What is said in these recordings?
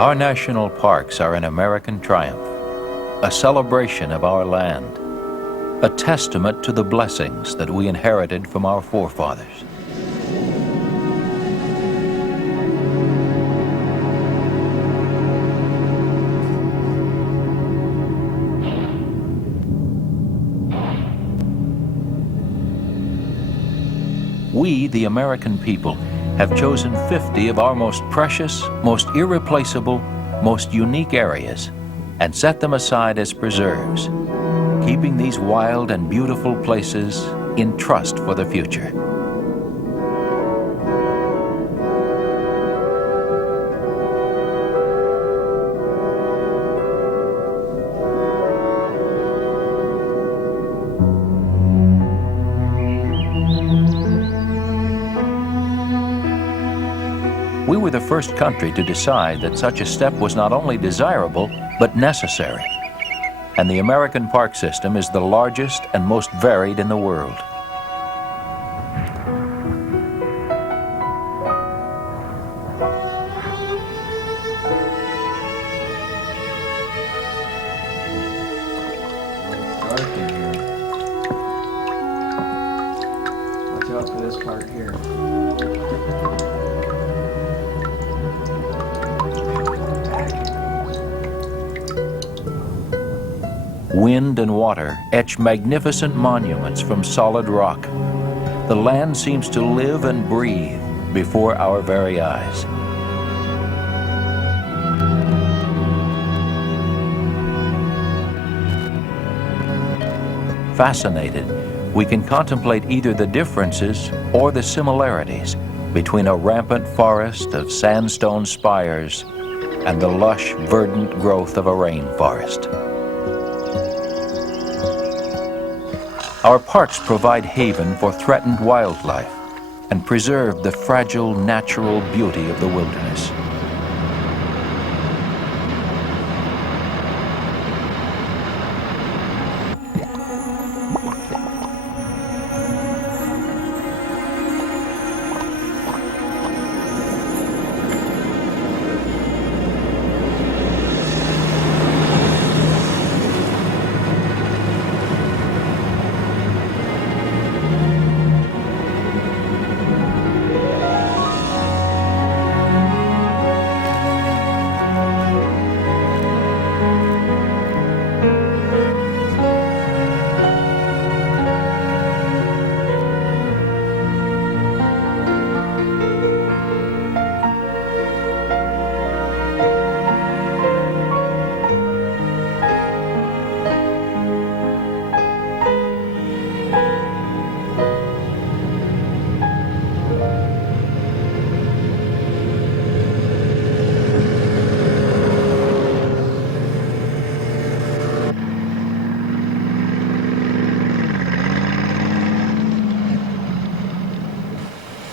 Our national parks are an American triumph, a celebration of our land, a testament to the blessings that we inherited from our forefathers. We, the American people, have chosen 50 of our most precious, most irreplaceable, most unique areas and set them aside as preserves, keeping these wild and beautiful places in trust for the future. We were the first country to decide that such a step was not only desirable, but necessary. And the American park system is the largest and most varied in the world. Dark in here. Watch out for this part here. Wind and water etch magnificent monuments from solid rock. The land seems to live and breathe before our very eyes. Fascinated, we can contemplate either the differences or the similarities between a rampant forest of sandstone spires and the lush, verdant growth of a rainforest. Our parks provide haven for threatened wildlife and preserve the fragile natural beauty of the wilderness.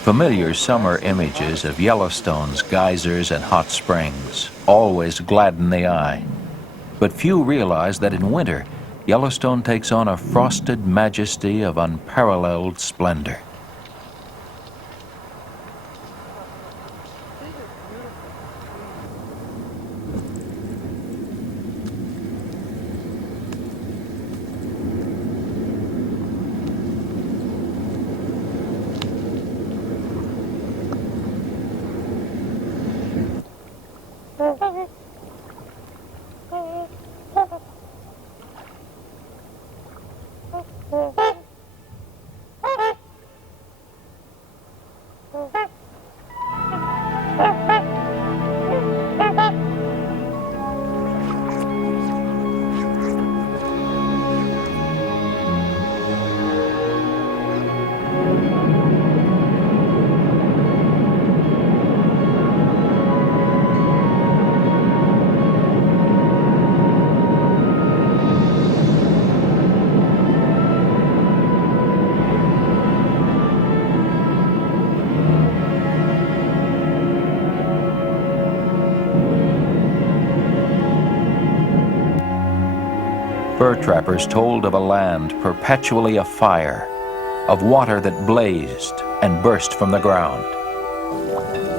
Familiar summer images of Yellowstone's geysers and hot springs always gladden the eye. But few realize that in winter, Yellowstone takes on a frosted majesty of unparalleled splendor. Fur trappers told of a land perpetually afire, of water that blazed and burst from the ground,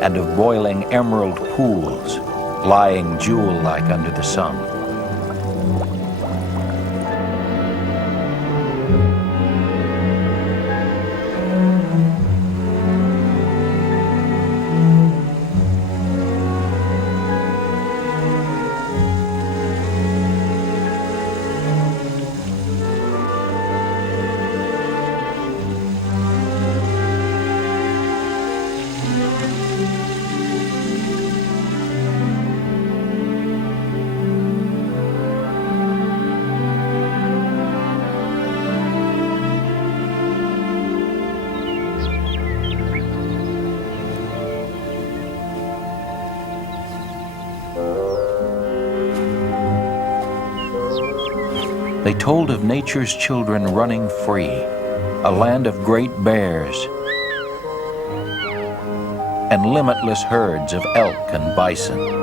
and of boiling emerald pools lying jewel-like under the sun. They told of nature's children running free, a land of great bears, and limitless herds of elk and bison.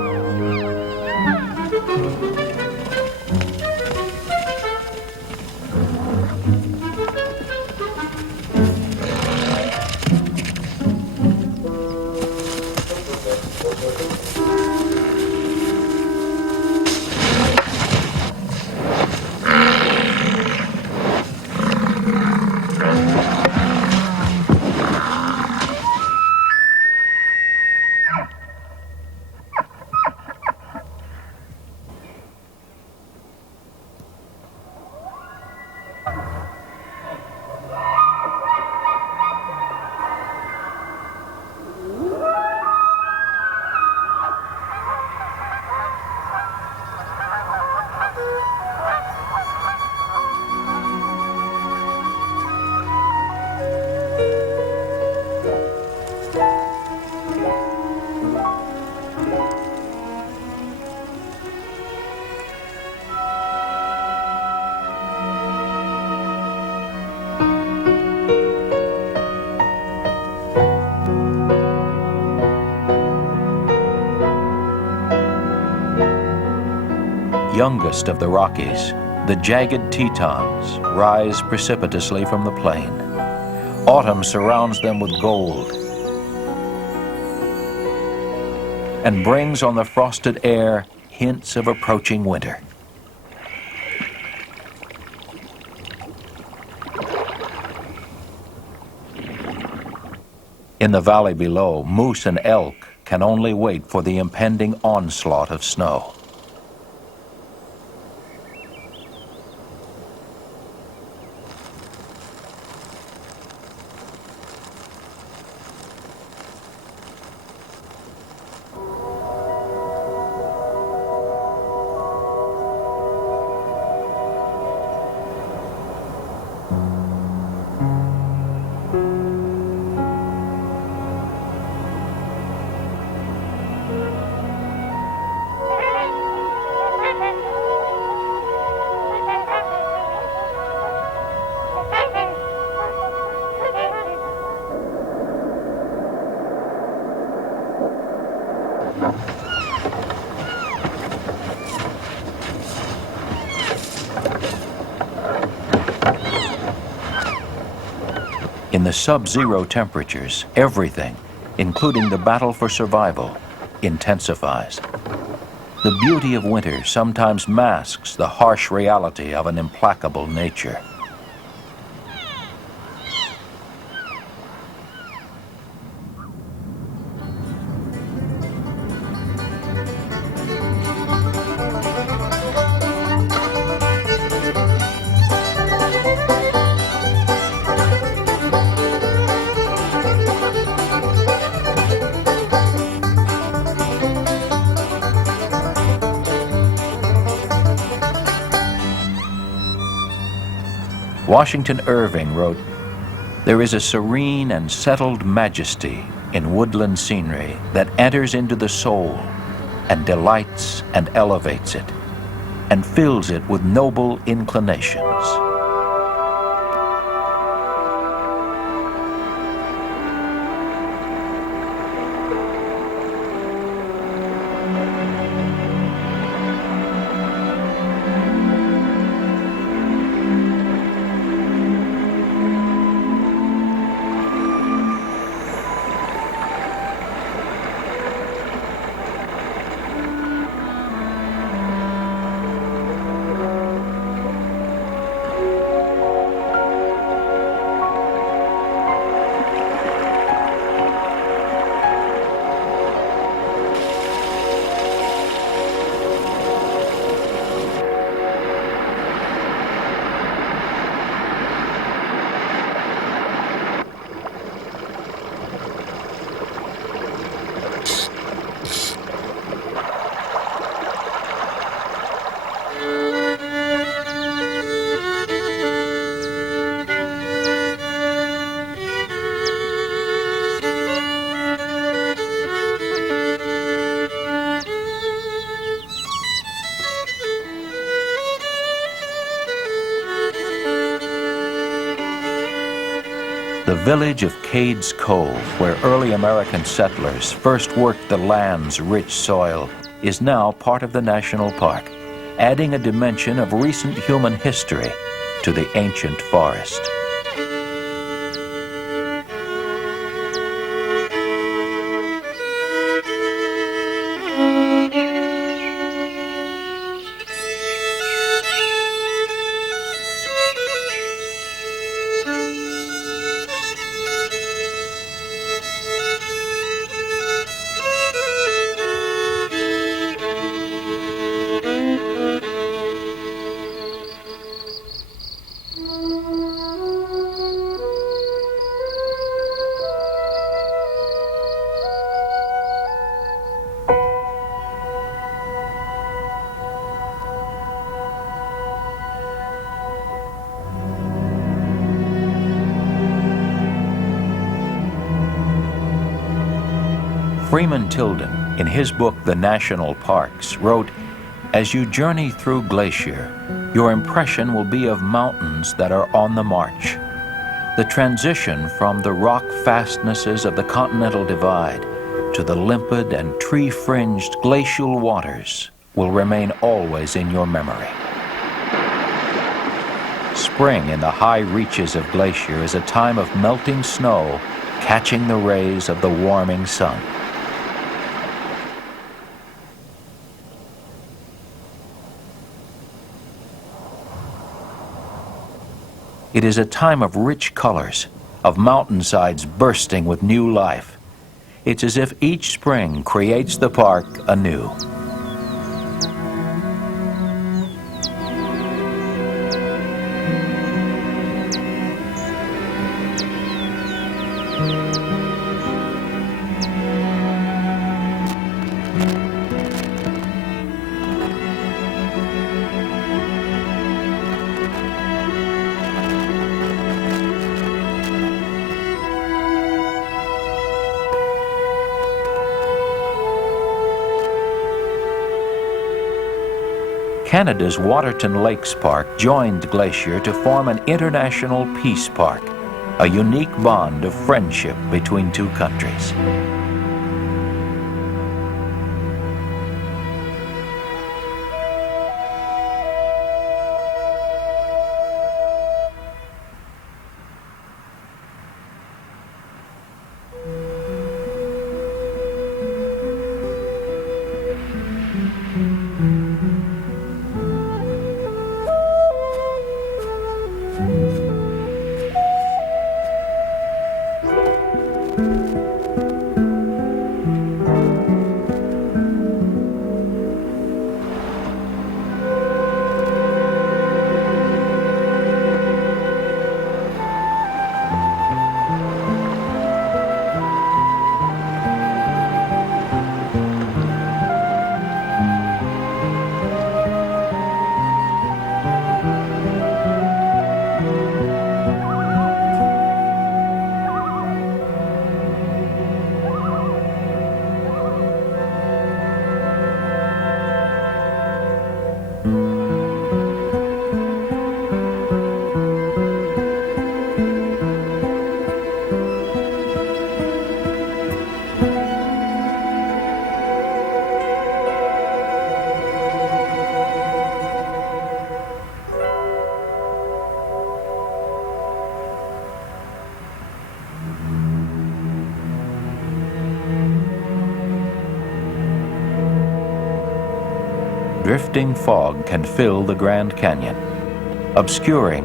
Youngest of the Rockies, the jagged Tetons rise precipitously from the plain. Autumn surrounds them with gold and brings on the frosted air hints of approaching winter. In the valley below, moose and elk can only wait for the impending onslaught of snow. In the sub-zero temperatures, everything, including the battle for survival, intensifies. The beauty of winter sometimes masks the harsh reality of an implacable nature. Washington Irving wrote, "There is a serene and settled majesty in woodland scenery that enters into the soul and delights and elevates it and fills it with noble inclinations." village of Cades Cove, where early American settlers first worked the land's rich soil, is now part of the national park, adding a dimension of recent human history to the ancient forest. Freeman Tilden, in his book The National Parks, wrote, "As you journey through Glacier, your impression will be of mountains that are on the march. The transition from the rock fastnesses of the Continental Divide to the limpid and tree-fringed glacial waters will remain always in your memory." Spring in the high reaches of Glacier is a time of melting snow catching the rays of the warming sun. It is a time of rich colors, of mountainsides bursting with new life. It's as if each spring creates the park anew. Canada's Waterton Lakes Park joined Glacier to form an international peace park, a unique bond of friendship between two countries. Drifting fog can fill the Grand Canyon, obscuring,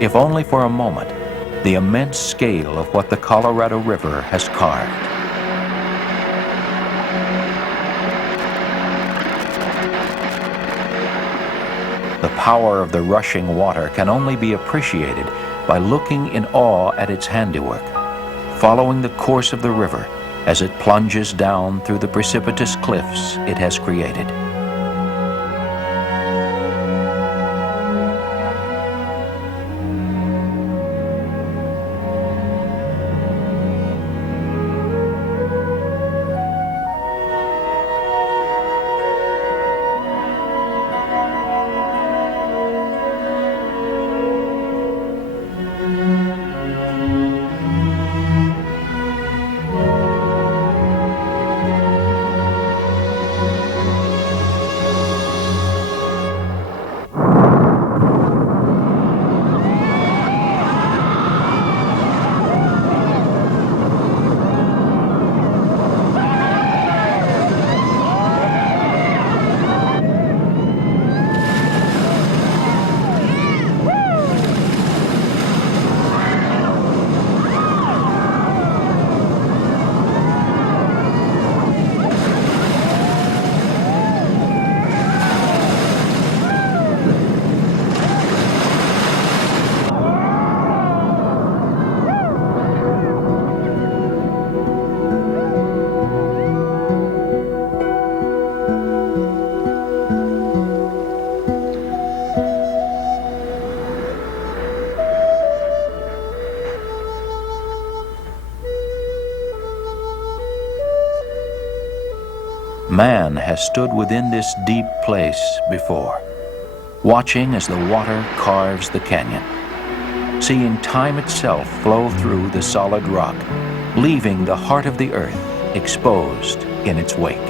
if only for a moment, the immense scale of what the Colorado River has carved. The power of the rushing water can only be appreciated by looking in awe at its handiwork, following the course of the river as it plunges down through the precipitous cliffs it has created. Man has stood within this deep place before, watching as the water carves the canyon, seeing time itself flow through the solid rock, leaving the heart of the earth exposed in its wake.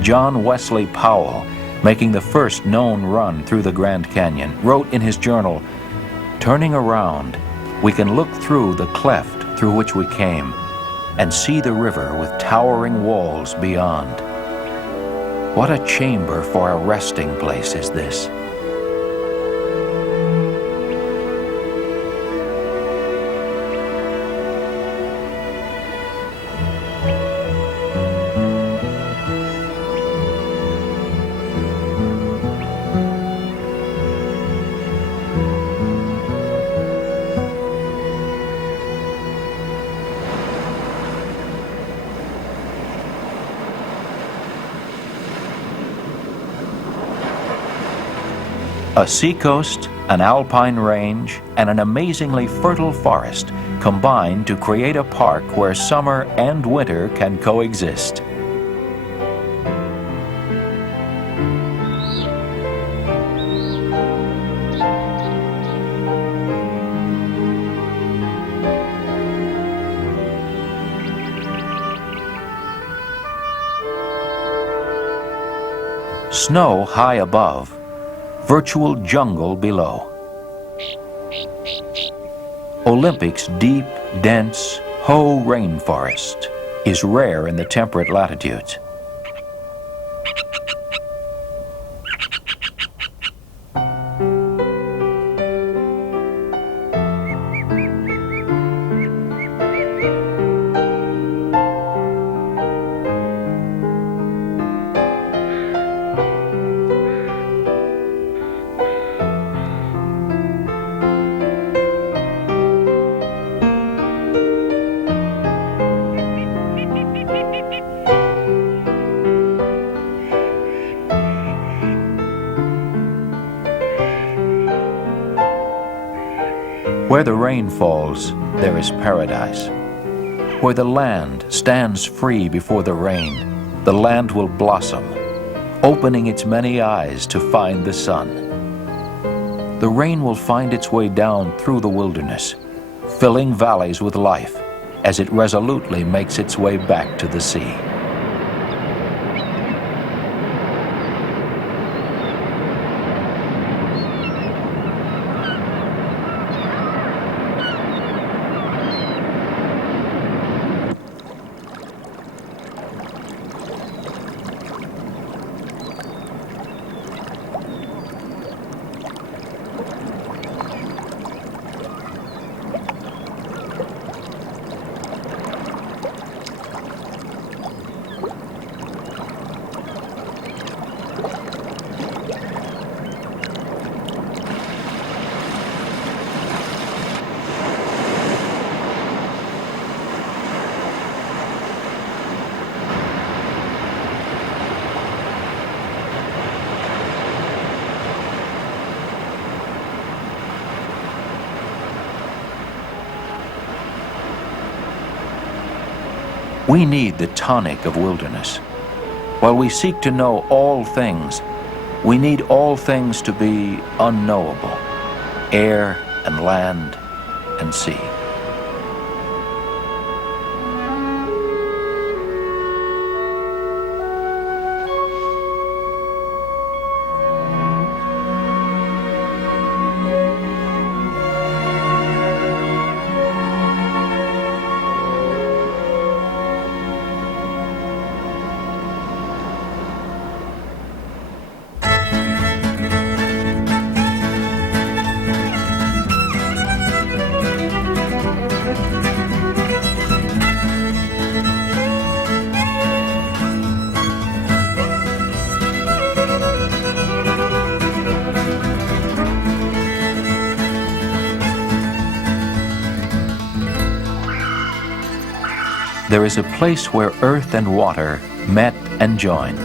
John Wesley Powell, making the first known run through the Grand Canyon, wrote in his journal, "Turning around, we can look through the cleft through which we came and see the river with towering walls beyond. What a chamber for a resting place is this." A seacoast, an alpine range, and an amazingly fertile forest combine to create a park where summer and winter can coexist. Snow high above, virtual jungle below. Olympic's deep, dense Hoh rainforest is rare in the temperate latitudes. Where the rain falls, there is paradise. Where the land stands free before the rain, the land will blossom, opening its many eyes to find the sun. The rain will find its way down through the wilderness, filling valleys with life as it resolutely makes its way back to the sea. We need the tonic of wilderness. While we seek to know all things, we need all things to be unknowable, air and land and sea. there is a place where earth and water met and joined.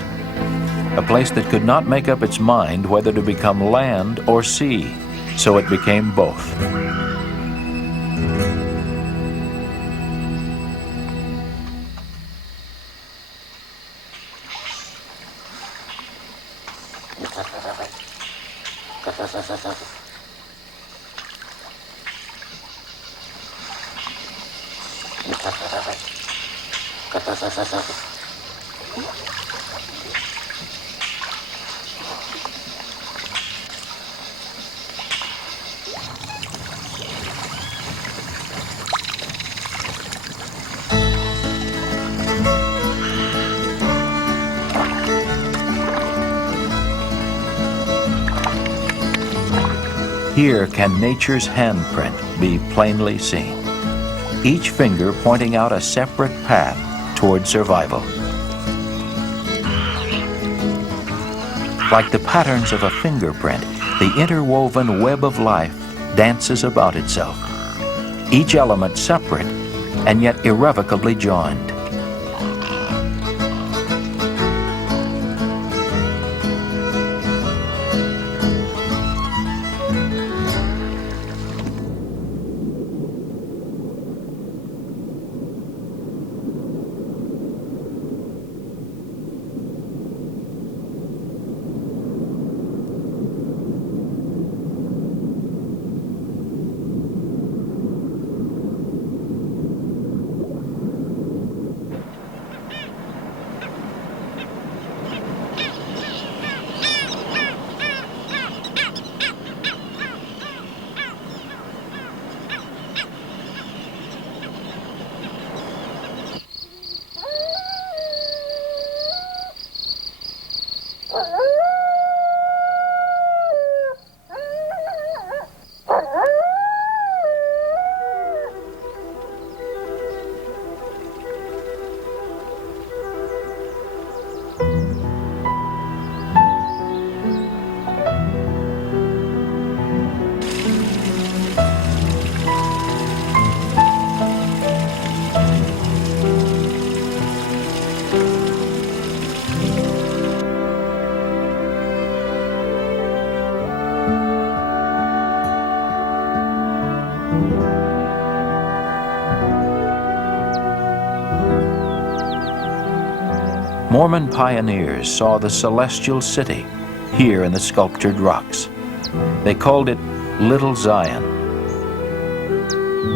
A place that could not make up its mind whether to become land or sea, so it became both. Here can nature's handprint be plainly seen, each finger pointing out a separate path toward survival. Like the patterns of a fingerprint, the interwoven web of life dances about itself, each element separate and yet irrevocably joined. Mormon pioneers saw the celestial city here in the sculptured rocks. They called it Little Zion.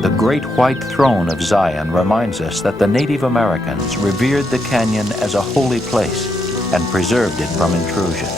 The great white throne of Zion reminds us that the Native Americans revered the canyon as a holy place and preserved it from intrusion.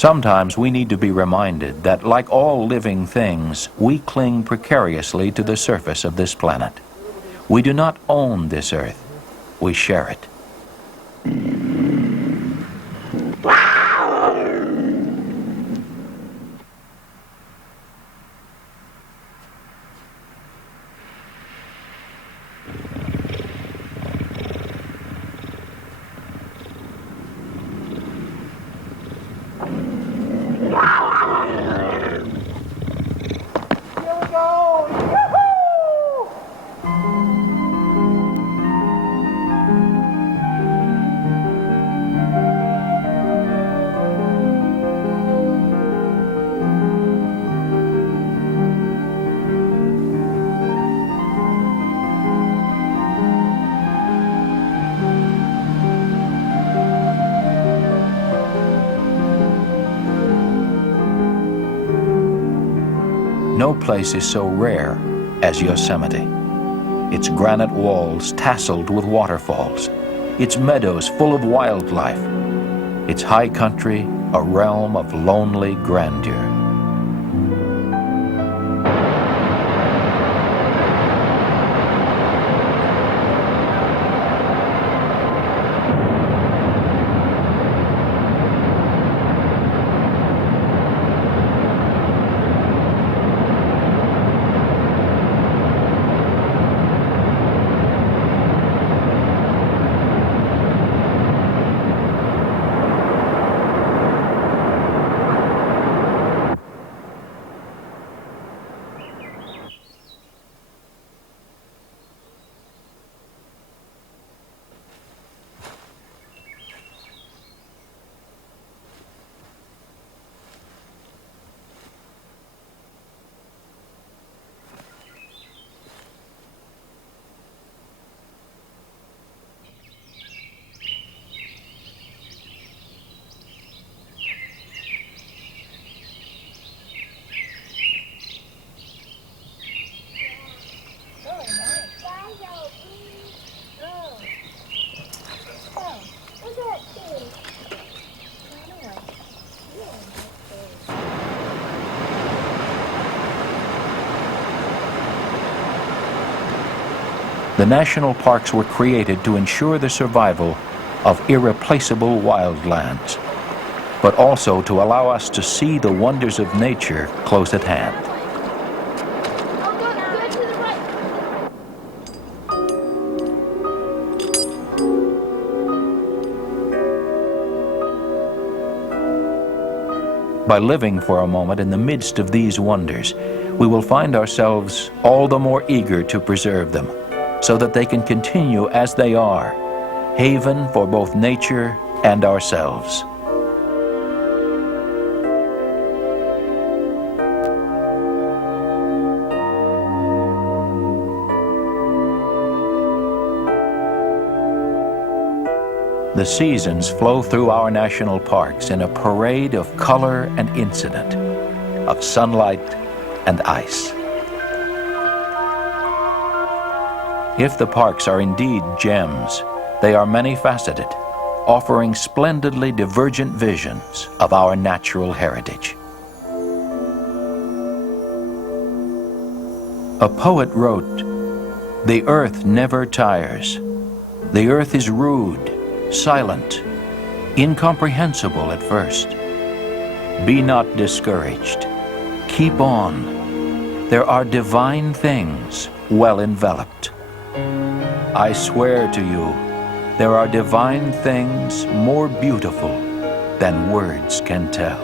Sometimes we need to be reminded that, like all living things, we cling precariously to the surface of this planet. We do not own this earth, we share it. No place is so rare as Yosemite. Its granite walls tasseled with waterfalls, its meadows full of wildlife, its high country a realm of lonely grandeur. The national parks were created to ensure the survival of irreplaceable wildlands, but also to allow us to see the wonders of nature close at hand. By living for a moment in the midst of these wonders, we will find ourselves all the more eager to preserve them, so that they can continue as they are, haven for both nature and ourselves. The seasons flow through our national parks in a parade of color and incident, of sunlight and ice. If the parks are indeed gems, they are many-faceted, offering splendidly divergent visions of our natural heritage. A poet wrote, "The earth never tires. The earth is rude, silent, incomprehensible at first. Be not discouraged. Keep on. There are divine things well enveloped. I swear to you, there are divine things more beautiful than words can tell."